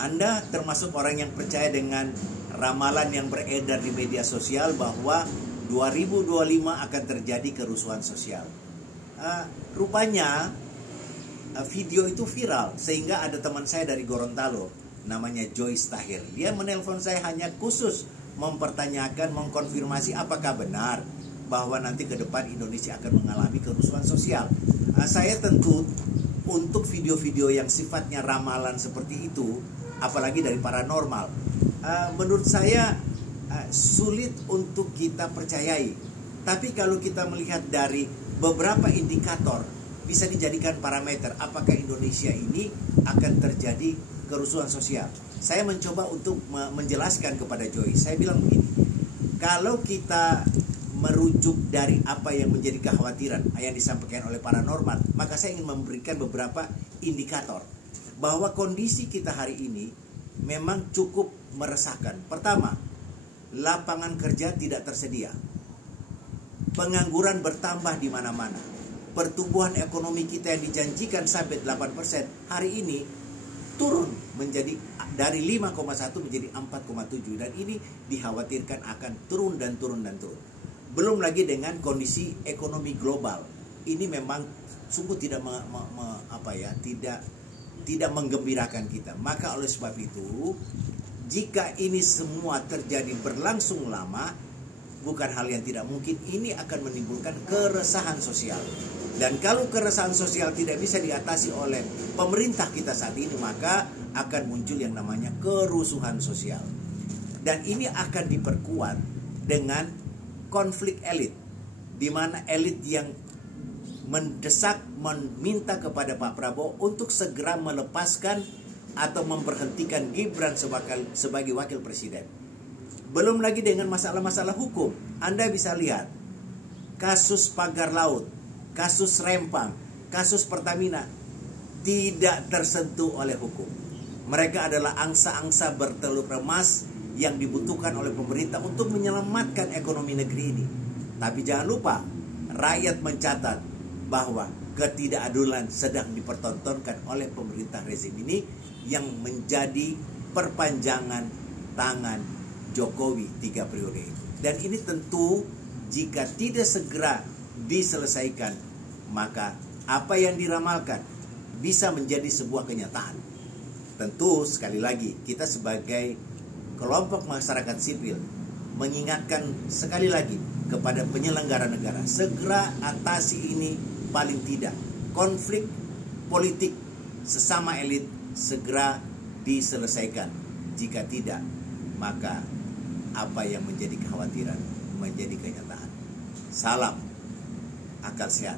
Anda termasuk orang yang percaya dengan ramalan yang beredar di media sosial bahwa 2025 akan terjadi kerusuhan sosial. Rupanya video itu viral sehingga ada teman saya dari Gorontalo namanya Joyce Tahir. Dia menelpon saya hanya khusus mempertanyakan, mengkonfirmasi apakah benar bahwa nanti ke depan Indonesia akan mengalami kerusuhan sosial. Saya tentu untuk video-video yang sifatnya ramalan seperti itu, apalagi dari paranormal, menurut saya sulit untuk kita percayai. Tapi kalau kita melihat dari beberapa indikator, bisa dijadikan parameter apakah Indonesia ini akan terjadi kerusuhan sosial. Saya mencoba untuk menjelaskan kepada Joy. Saya bilang begini, kalau kita merujuk dari apa yang menjadi kekhawatiran yang disampaikan oleh paranormal, maka saya ingin memberikan beberapa indikator bahwa kondisi kita hari ini memang cukup meresahkan. Pertama, lapangan kerja tidak tersedia. Pengangguran bertambah di mana-mana. Pertumbuhan ekonomi kita yang dijanjikan sampai 8%, hari ini turun menjadi dari 5,1 menjadi 4,7, dan ini dikhawatirkan akan turun dan turun dan turun. Belum lagi dengan kondisi ekonomi global. Ini memang sungguh tidak tidak menggembirakan kita. Maka oleh sebab itu, jika ini semua terjadi berlangsung lama, bukan hal yang tidak mungkin ini akan menimbulkan keresahan sosial. Dan kalau keresahan sosial tidak bisa diatasi oleh pemerintah kita saat ini, maka akan muncul yang namanya kerusuhan sosial. Dan ini akan diperkuat dengan konflik elit, di mana elit yang mendesak, meminta kepada Pak Prabowo untuk segera melepaskan atau memberhentikan Gibran sebagai wakil presiden. Belum lagi dengan masalah-masalah hukum. Anda bisa lihat kasus pagar laut, kasus Rempang, kasus Pertamina tidak tersentuh oleh hukum. Mereka adalah angsa-angsa bertelur emas yang dibutuhkan oleh pemerintah untuk menyelamatkan ekonomi negeri ini. Tapi jangan lupa, rakyat mencatat bahwa ketidakadilan sedang dipertontonkan oleh pemerintah rezim ini yang menjadi perpanjangan tangan Jokowi 3 periode itu. Dan ini tentu jika tidak segera diselesaikan, maka apa yang diramalkan bisa menjadi sebuah kenyataan. Tentu sekali lagi kita sebagai kelompok masyarakat sipil mengingatkan sekali lagi kepada penyelenggara negara, segera atasi ini, paling tidak konflik politik sesama elit segera diselesaikan. Jika tidak, maka apa yang menjadi kekhawatiran menjadi kenyataan. Salam akal sehat.